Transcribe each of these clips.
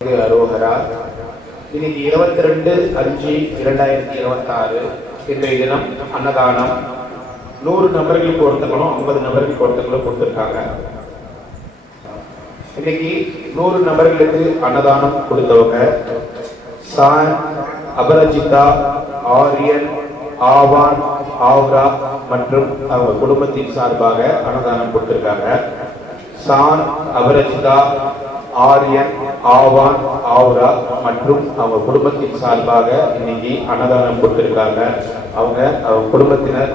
அரோகரா. இன்னைக்கு 22/5/2026 இன்றைய தினம் அன்னதானம் 100 நபர்களுக்கு ஒருத்தங்களும் 50 நபர்களுக்கு ஒருத்தங்களும் கொடுத்துருக்காங்க. இன்னைக்கு 100 நபர்களுக்கு அன்னதானம் கொடுத்தவங்க சான், அபரஜிதா, ஆரியன், ஆவான், ஆவ்ரா மற்றும் அவங்க குடும்பத்தின் சார்பாக அன்னதானம் கொடுத்திருக்காங்க. சான், அபரஜிதா, ஆரியன், ஆவான், ஆவ்ரா மற்றும் அவங்க குடும்பத்தின் சார்பாக இன்னைக்கு அன்னதானம் கொடுத்திருக்காங்க. அவங்க குடும்பத்தினர்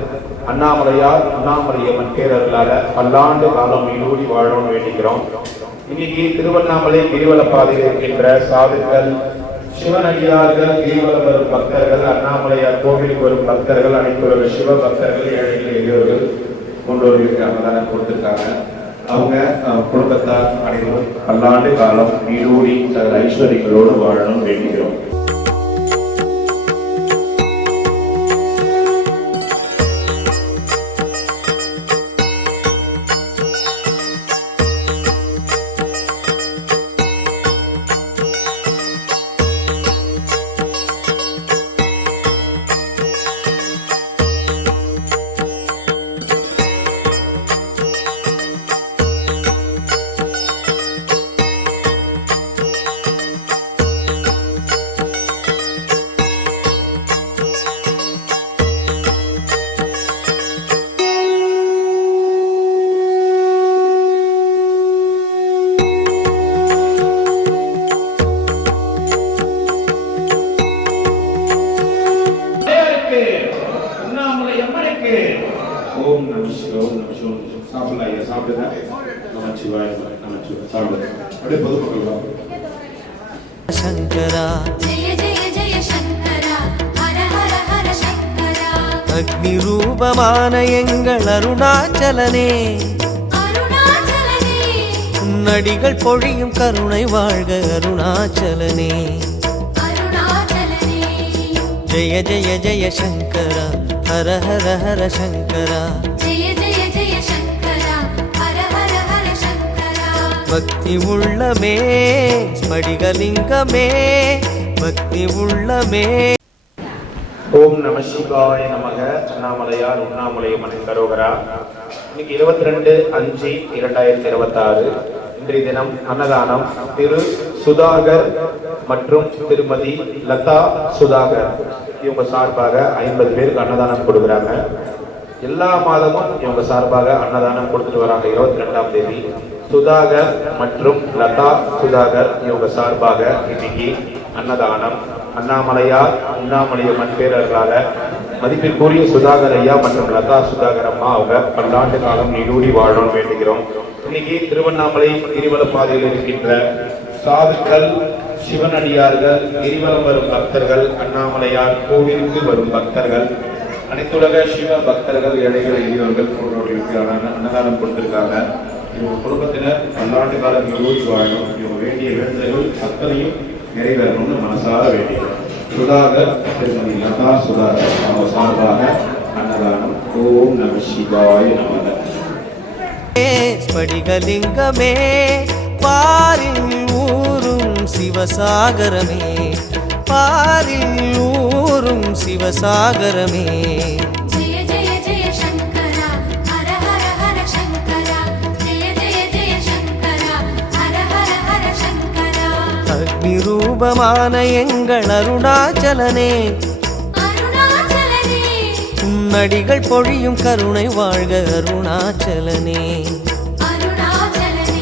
அண்ணாமலையார், அண்ணாமலையம்மன் பேரர்களால பல்லாண்டு காலம் மீளூடி வாழணும்னு வேண்டிக்கிறோம். இன்னைக்கு திருவண்ணாமலை கிரிவல பாதையில் இருக்கின்ற சாதுக்கள், சிவனடியார்கள், கிரிவலம் வரும் பக்தர்கள், அண்ணாமலையார் கோவிலுக்கு வரும் பக்தர்கள், அனைத்து சிவ பக்தர்கள், ஏழைகள், எளியோர்கள் போன்றவர்களுக்கு அன்னதானம் கொடுத்திருக்காங்க. அவங்க குடும்பத்தார் அனைவரும் பல்லாண்டு காலம் நீடூடி ஐஸ்வர்யங்களோடு வாழணும் வேண்டுகிறோம். ஓம் நம சிவாய, ஓம் நம சிவாய. சாப்பிடலாம், சாப்பிடுங்க. நம சிவாய, நம சிவாய. சாப்பிடுங்க. அப்படியே பொதுமக்கள் சங்கரா, ஜெய ஜெய ஜெய சங்கரா, ஹர ஹர ஹர சங்கரா. அக்னி ரூபமான எங்கள் அருணாச்சலனே, அருணாச்சலனே. நடிகள் பொழியும் கருணை வாழ்க அருணாச்சலனே, அருணாச்சலனே. ஜெய ஜெய ஜெய சங்கரா, ஹர ஹர ஹர சங்கரா, ஜெய ஜெய ஜெய சங்கரா, ஹர ஹர ஹர சங்கரா. பக்தி உள்ளமே ஸ்படிகலிங்கமே, பக்தி உள்ளமே. ஓம் நம சிவாய நமக. அண்ணாமலையார், உண்ணாமலையம்மன் கரோகரா. இன்னைக்கு 22/5/2026 இன்றைய தினம் அன்னதானம் திரு சுதாகர் மற்றும் திருமதி லதா சுதாகர் இவங்க சார்பாக 50 பேருக்கு அன்னதானம் கொடுக்குறாங்க. எல்லா மாதமும் இவங்க சார்பாக அன்னதானம் கொடுத்துட்டு வராங்க. 22ஆம் தேதி சுதாகர் மற்றும் லதா சுதாகர் இவங்க சார்பாக இன்னைக்கு அன்னதானம் அண்ணாமலையார், உண்ணாமலையம்மன் பேரர்களால மதிப்பிற்குரிய சுதாகர் ஐயா மற்றும் லதா சுதாகர் அம்மா அவங்க பல்லாண்டு காலம் நீடூடி வாழணும்னு வேண்டுகிறோம். இன்னைக்கு திருவண்ணாமலை கிரிவல பாதையில் இருக்கின்ற சாதுக்கள், சிவனடியார்கள், கிரிவலம் வரும் பக்தர்கள், அண்ணாமலையார் கோவிலுக்கு வரும் பக்தர்கள், அனைத்துலக சிவ பக்தர்கள், ஏழைகள், எளியோர்கள் போன்றவர்களுக்கு அன்னதானம் கொடுத்திருக்காங்க. இவங்க குடும்பத்தினர் பல்லாண்டு காலம் நீடூடி வாழணும். இவங்க வேண்டிய வேண்டுதல்கள் அத்தனையும் நிறைவேறணும்னு மனசார வேண்டியது. சுதாகர் திருமதி லதா சுதாகர் அவங்க சார்பாக அன்னதானம். ஓம் நம சிவாய நமக. ஸ்படிகலிங்கமே, பாரில் ஊரும் சிவசாகரமே, பாரில் ஊரும் சிவசாகரமே. ஜெய ஜெய ஜெய சங்கரா, ஹர ஹர ஹர சங்கரா, ஜெய ஜெய ஜெய சங்கரா, ஹர ஹர ஹர சங்கரா. அக்னி ரூபமான எங்கள் அருணாச்சலனே, அருணாச்சலனே. நடிகள் பொழியும் கருணை வாழ்க அருணாச்சலனே, அருணாச்சலனே.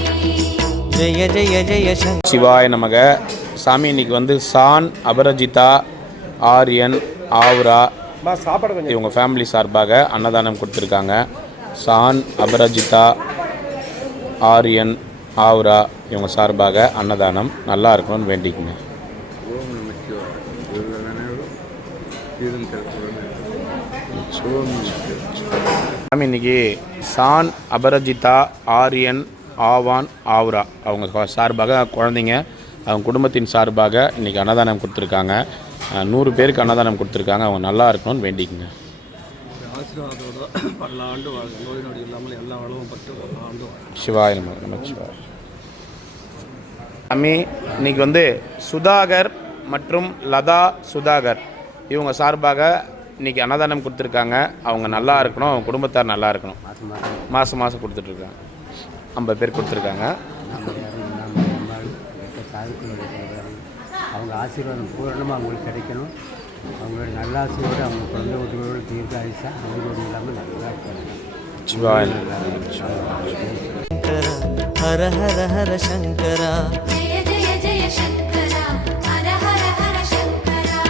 ஜெய ஜெய ஜெய சங்கரா. சிவாய நமக. சாமி இன்னைக்கு வந்து சான், அபரஜிதா, ஆரியன், ஆவ்ரா இவங்க ஃபேமிலி சார்பாக அன்னதானம் கொடுத்துருக்காங்க. சான், அபரஜிதா, ஆரியன், ஆவ்ரா இவங்க சார்பாக அன்னதானம் நல்லா இருக்கணும்னு வேண்டிக்குங்க. சாமி இன்னைக்கு சான், அபரஜிதா, ஆரியன், ஆவான், ஆவ்ரா அவங்க சார்பாக குழந்தைங்க அவங்க குடும்பத்தின் சார்பாக இன்றைக்கி அன்னதானம் கொடுத்துருக்காங்க. 100 பேருக்கு அன்னதானம் கொடுத்துருக்காங்க. அவங்க நல்லா இருக்கணும்னு வேண்டிக்குங்க. ஆசீர்வாதத்தோட பல்லாண்டு வாழ்க்கை, நோய் நொடி இல்லாமல் எல்லா வளமும் பட்டு பல்லாண்டு சிவாய நம. சிவாய. அம்மி இன்னைக்கு வந்து சுதாகர் மற்றும் லதா சுதாகர் இவங்க சார்பாக இன்றைக்கி அன்னதானம் கொடுத்துருக்காங்க. அவங்க நல்லா இருக்கணும், அவங்க குடும்பத்தார் நல்லா இருக்கணும். மாதம் மாதம் கொடுத்துட்ருக்காங்க. 50 பேர் கொடுத்துருக்காங்க. அவங்க ஆசீர்வாதம் பூரணமாக அவங்களுக்கு கிடைக்கணும். அவங்களோட நல்ல ஆசையோடு அவங்க குழந்தை வீட்டுகளோடு தீர்க்க ஆயுஷா அவங்களோடு இல்லாமல் நல்லா இருக்கணும். ஹர ஹர ஹர சங்கரா. ஜெய ஜெய ஜெய சங்கரா. ஹர ஹர ஹர சங்கரா.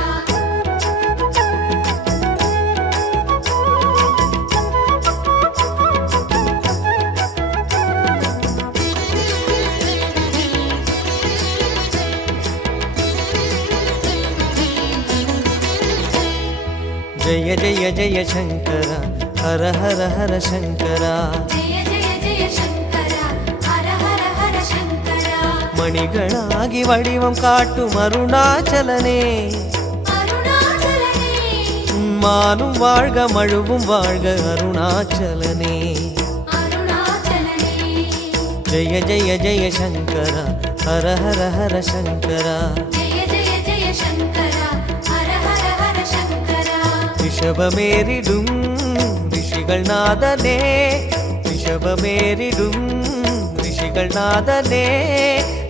ஜெய ஜெய ஜெய சங்கரா. ஹர ஹர ஹர சங்கரா. ஜெய ஜெய ஜெய சங்கரா. ஹர ஹர ஹர சங்கரா. மணிகளாகி வடிவம் காட்டும் அருணாச்சலனே, அருணாச்சலனே. மானும் வாழ்க மழுவும் வாழ்க அருணாச்சலனே, அருணாச்சலனே. ஜெய ஜெய ஜெய சங்கரா. ஹர ஹர ஹர சங்கரா. ஜெய ஜெய ஜெய சங்கரா. ஹர ஹர ஹர சங்கரா. ரிஷபமேறிடும் ரிஷிகள் நாதனே, ரிஷபமேறிடும் ரிஷிகள் நாதனே.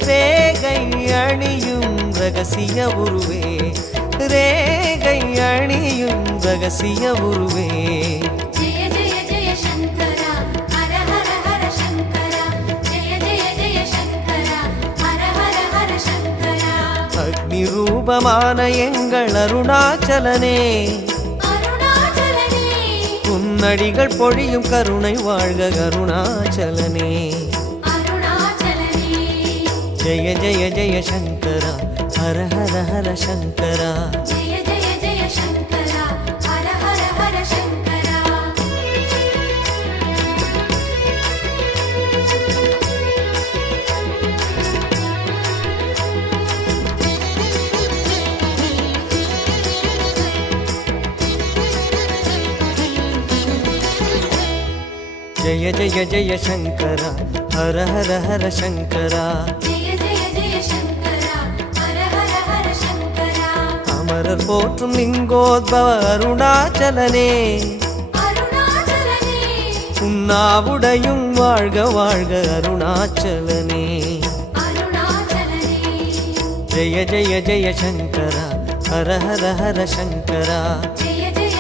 ரேகை அணியும் ரகசிய உருவே, ரேகை அணியும் ரகசிய உருவே. ஜெய ஜெய ஜெய சங்கரா. ஹர ஹர ஹர சங்கரா. ஜெய ஜெய ஜெய சங்கரா. ஹர ஹர ஹர சங்கரா. அக்னி ரூபமான எங்கள் அருணாச்சலனே, உன்னடிகள் பொழியும் கருணை வாழ்க அருணாச்சலனே, அருணாச்சலனே. ஜெய ஜெய ஜெய சங்கரா. ஹர ஹர ஹர சங்கரா. ஜெய ஜெய ஜெய சங்கரா. ஹர ஹர ஹர சங்கரா. ஜெய ஜெய ஜெய சங்கரா. ஹர ஹர ஹர சங்கரா. ஜெய ஜெய ஜெய சங்கரா. ஹர ஹர ஹர சங்கரா. அமரர் போற்றும் லிங்கோத்பவ அருணாச்சலனே, அருணாச்சலனே. உன்னாவுடையும் வாழ்க வாழ்க அருணாச்சலனே, அருணாச்சலனே. ஜெய ஜெய ஜெய சங்கரா. ஹர ஹர ஹர சங்கரா. ஜெய ஜெய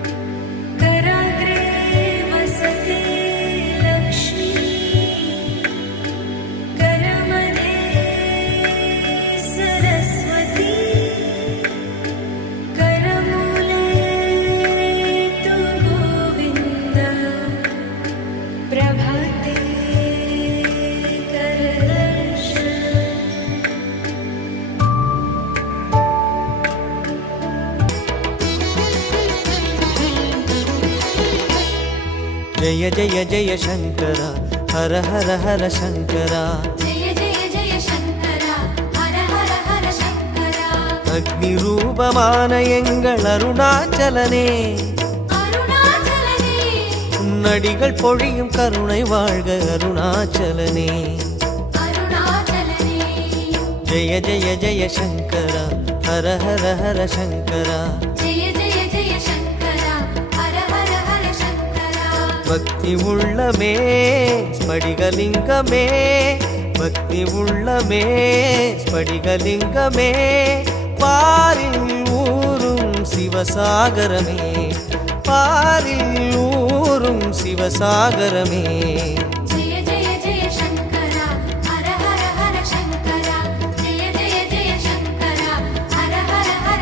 ஜெய ஜெய ஜெய சங்கரா. ஹர ஹர ஹர சங்கரா. ஜெய ஜெய ஜெய சங்கரா. ஹர ஹர ஹர சங்கரா. அக்னி ரூபமான எங்கள் அருணாச்சலனே, அருணாச்சலனே. உன்னடிகள் பொழியும் கருணை வாழ்க அருணாச்சலனே, அருணாச்சலனே. ஜெய ஜெய ஜெய சங்கரா. ஹர ஹர ஹர சங்கரா. ஜெய ஜெய ஜெய சங்கரா. ஹர ஹர ஹர சங்கரா. பக்தி உள்ளமே ஸ்படிகலிங்கமே, பக்தி உள்ளமே ஸ்படிகலிங்கமே. பாரில் ஊரும் சிவசாகரமே, பாரில் ஊரும் சிவசாகரமே. ஜெய ஜெய ஜெய சங்கரா. ஹர ஹர ஹர சங்கரா. ஜெய ஜெய ஜெய சங்கரா. Hara Hara Hara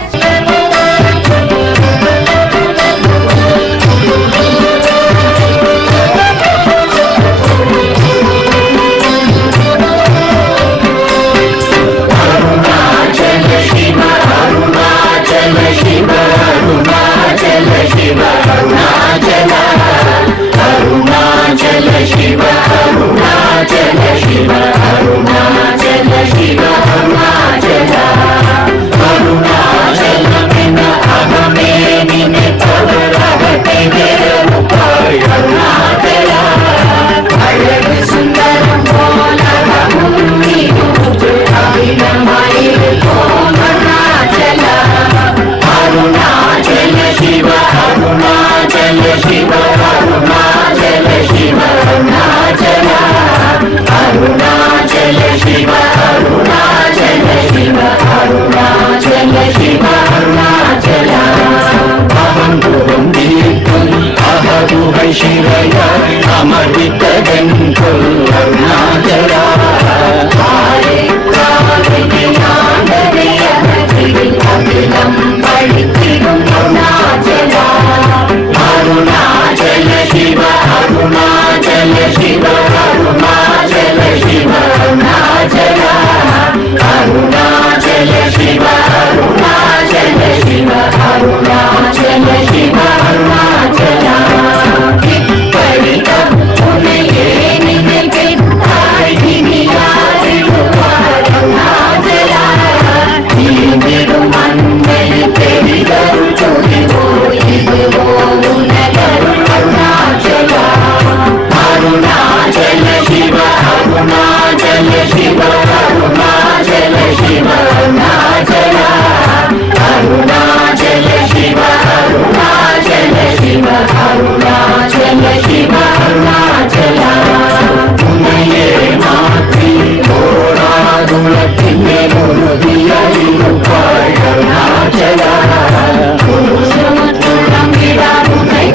Shiva, Arunachala, Shiva.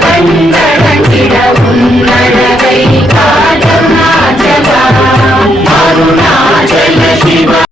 கண்ட